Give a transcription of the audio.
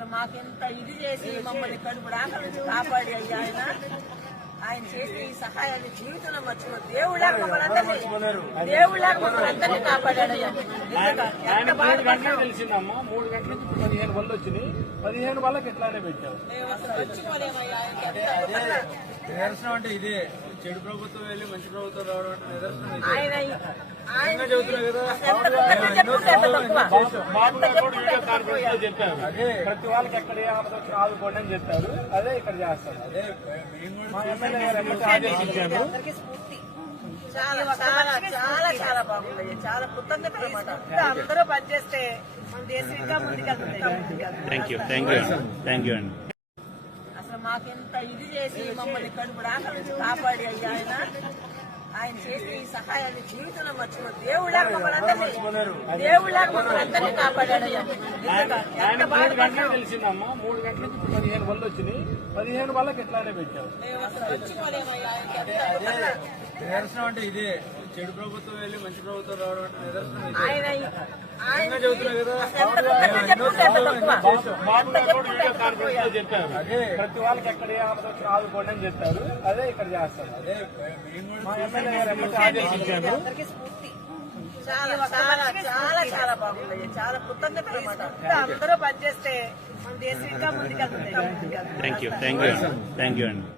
అసలు మాకెంత ఇది చేసి మమ్మల్ని కడుపు రాకల నుంచి కాపాడి అయ్యా ఆయన. ఆయన చేసే ఈ సహాయాన్ని జీవితంలో మర్చిపో దేవుళ్ళ మమ్మల్ని అందరినీ దేవుళ్ళ మమ్మల్ని అందరినీ కాపాడాడు ఎంత. తెలిసిందమ్మా. మూడు గంటల నుంచి పదిహేను వల్ల వచ్చినాయి. పదిహేను వాళ్ళకి ఎట్లానే పెట్టావు? నిదర్శనం అంటే ఇదే. చెడు ప్రభుత్వం వెళ్ళి మంచి ప్రభుత్వం రావడం అంటే చెప్పారు ప్రతి వాళ్ళకి ఎక్కడ ఏ ఆపద వచ్చినా ఆదుకోండి అని చెప్పారు. అదే ఇక్కడ చేస్తారు. అదే మా ఎమ్మెల్యే గారు ఆదేశించారు చాలా చాలా చాలా చాలా బాగుంది. చాలా కృతజ్ఞతలు అనమాట అందరూ పనిచేస్తే మన దేశం ఇంకా ముందుకెళ్తుంది thank you thank you thank you అండి అసలు మాకెంత ఇది చేసి మమ్మల్ని కడుపు రాకల నుంచి కాపాడి అయ్యా ఆయన. ఆయన చేసే ఈ సహాయాన్ని జీవితంలో మర్చిపో దేవుళ్ళ మమ్మల్ని దేవుళ్ళ మమ్మల్ని కాపాడాడు ఎంత. తెలిసిందమ్మా. మూడు గంటల నుంచి పదిహేను వల్ల వచ్చినాయి. పదిహేను వాళ్ళకి ఎట్లానే పెట్టావు నిదర్శనం అంటే ఇదే. చెడు ప్రభుత్వం వెళ్ళి మంచి ప్రభుత్వం రావడం అంటే నిదర్శనం నిజంగా చెబుతున్నా కదా. చెప్పారు. ప్రతి వాళ్ళకి ఎక్కడ ఏ ఆపద వచ్చినా ఆదుకోండి అని చెప్పారు. అదే ఇక్కడ చేస్తారు. అదే మా ఎమ్మెల్యే గారు ఆదేశించారు? చాలా చాలా చాలా చాలా బాగుంది. చాలా అందరూ పనిచేస్తే మన దేశం ఇంకా ముందుకెళ్తుంది. Thank you thank you thank you అండి